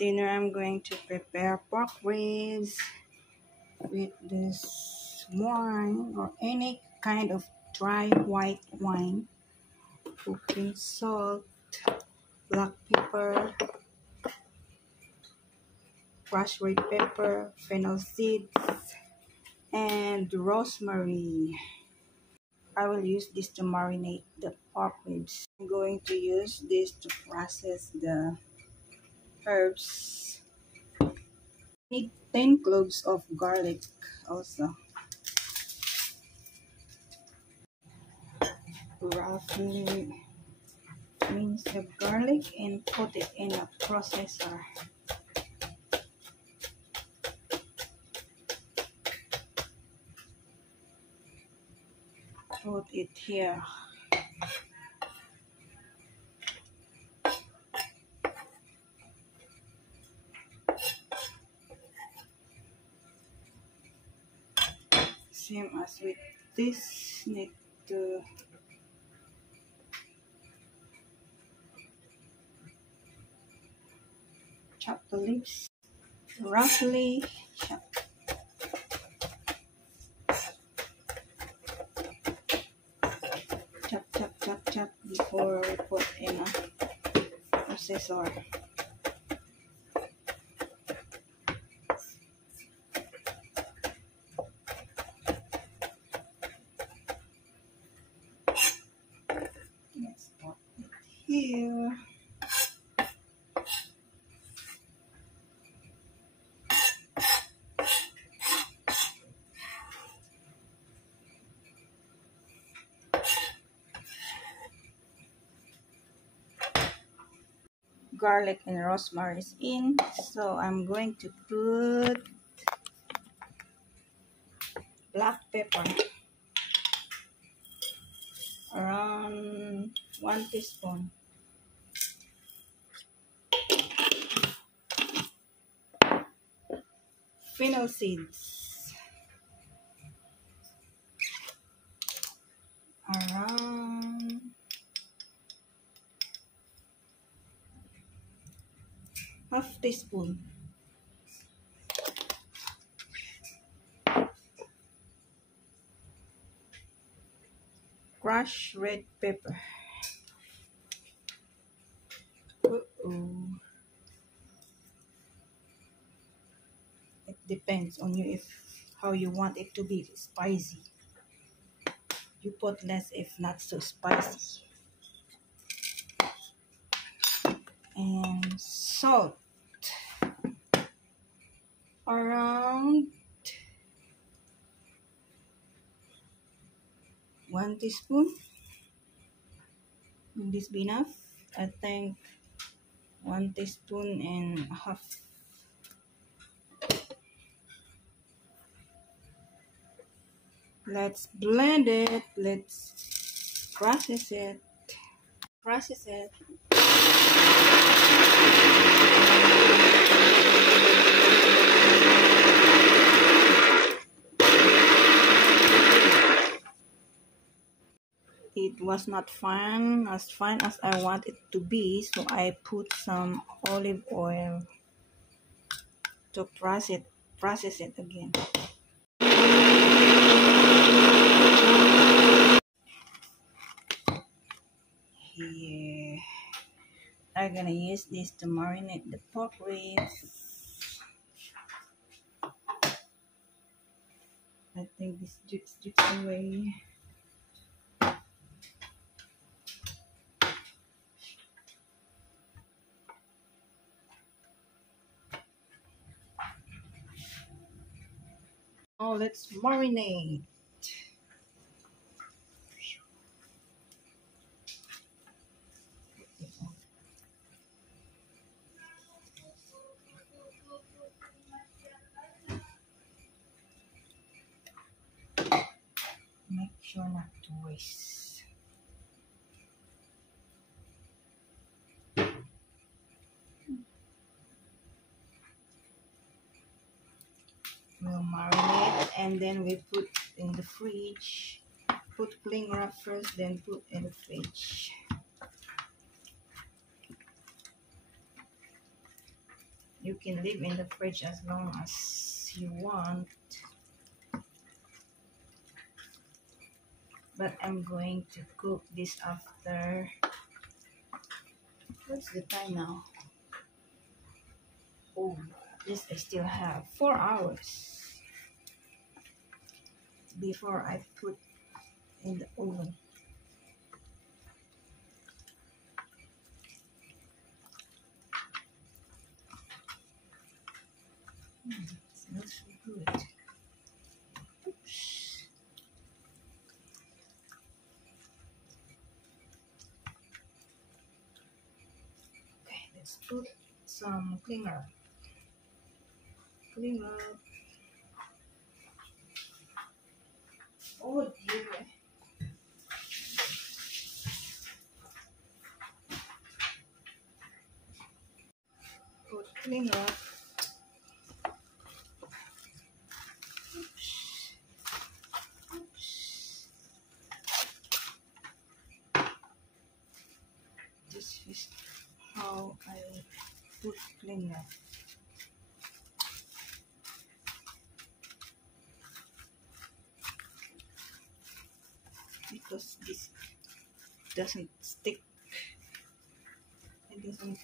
dinner, I'm going to prepare pork ribs with this wine or any kind of dry white wine, cooking salt, black pepper, crushed red pepper, fennel seeds, and rosemary. I will use this to marinate the pork ribs. I'm going to use this to process the herbs. Need 10 cloves of garlic also. Roughly mince the garlic and put it in a processor. Put it here. Same as with this, need to chop the leaves, roughly chop. Chop before we put in a processor. Let's put it here. Garlic and rosemary is in, so I'm going to put black pepper, around 1 teaspoon, fennel seeds, around half teaspoon, crushed red pepper. It depends on you if how you want it to be spicy. You put less if not so spicy. And salt, around 1 teaspoon. Will this be enough? I think 1 teaspoon and a half. Let's blend it. Let's process it. Process it. It was not fine as I want it to be, so I put some olive oil to process it again. Here, I'm gonna use this to marinate the pork ribs. I think this drips away. Now let's marinate. Make sure not to waste. We'll marinate and then we put in the fridge. Put cling wrap first, then put in the fridge. You can leave in the fridge as long as you want. But I'm going to cook this after. What's the time now? Oh, this I still have 4 hours before I put in the oven. Smells so good. Oops. Okay, let's put some cleaner. Oh dear. Put cleaner. This is how I put cleaner. Because this doesn't stick. It doesn't.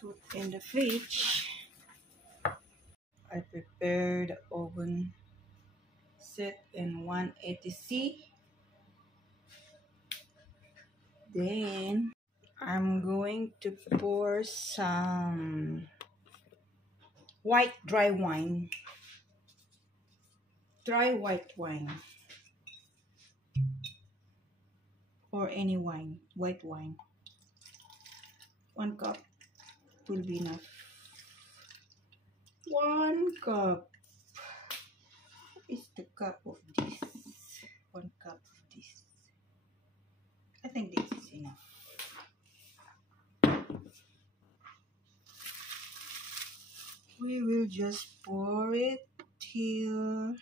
Put in the fridge. I prepared the oven set in 180°C. Then I'm going to pour some white dry wine. Dry white wine. Or any wine. White wine. 1 cup will be enough. 1 cup. What is the cup of this? 1 cup of this. I think this is enough. We will just pour it here.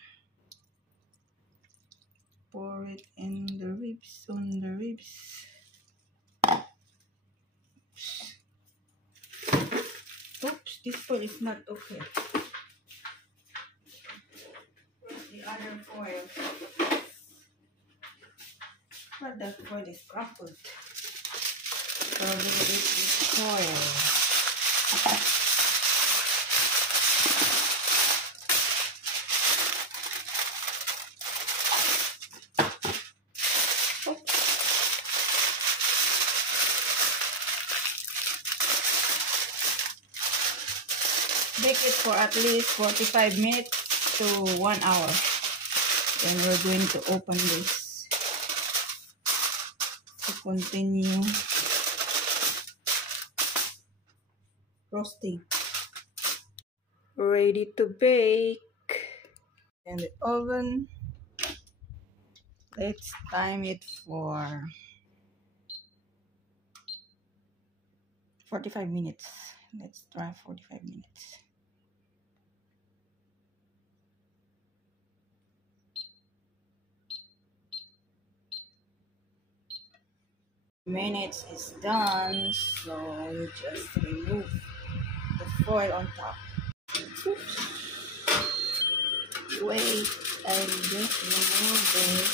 Pour it in the ribs, on the ribs. Oops, this foil is not okay. Where's the other foil? But the foil is crumpled. So this is foil. Bake it for at least 45 minutes to 1 hour. Then we're going to open this to continue roasting. Ready to bake. In the oven. Let's time it for 45 minutes. Let's try 45 minutes. Minutes is done, so we'll just remove the foil on top. Oops. Wait, I'll just remove this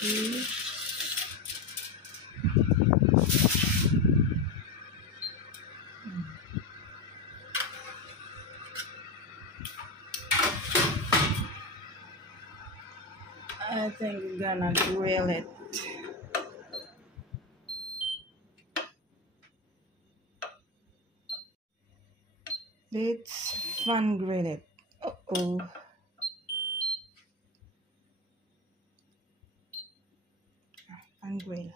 cheese. I think we're gonna grill it. Let's fun grill it. Uh-oh. Fun grill.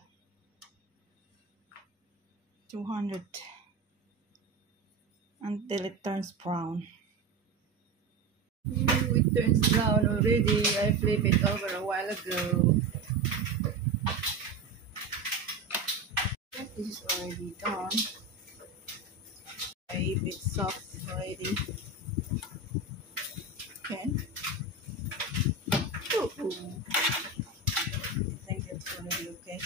200 until it turns brown. It turns brown already. I flipped it over a while ago. This is already done. A bit soft already. Okay. I think it's already okay?